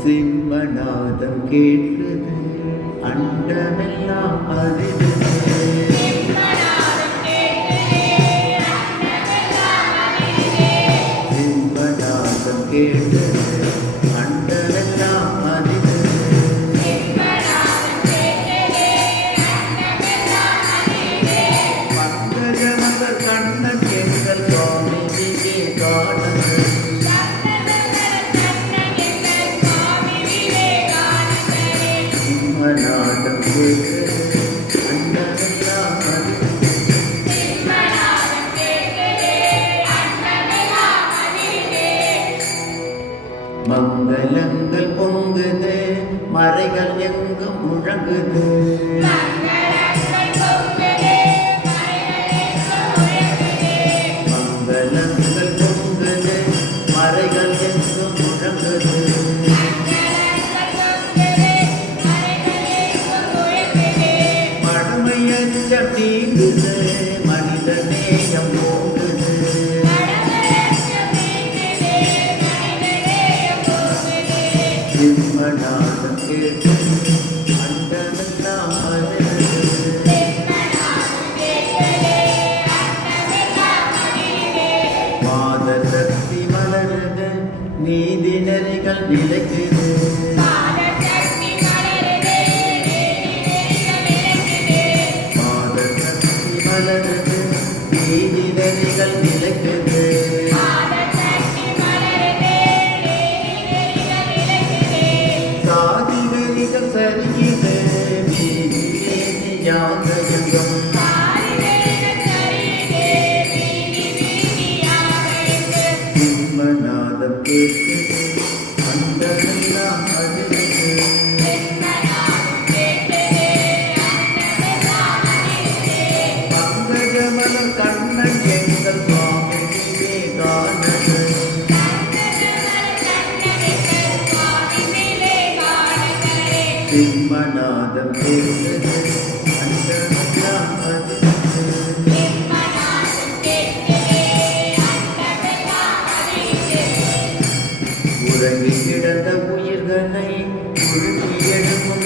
சிம்மநாதம் கேட்குது அண்டமெல்லாம் அறிவுது சிம்மநாதம் கேட்டது மங்களங்கள் பொங்குது மறைகள் எங்கும் முழங்குது. மங்களங்கள் பொங்குது மறைகள் எங்கும் முழங்குது. மடமையச்சம் நீங்குது மனித நேயம் நெறிகள் நிலைக்குது மாத சக்தி மலருது நீதி நெறிகள் நிலைக்குது சாதி வெறிகள் சரியுது நீதி நீதி யாதகம் சிம்மநாதம் கேட்குது உறங்கி கிடந்த உயிர்களை உருகி எழுப்பும்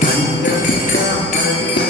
Música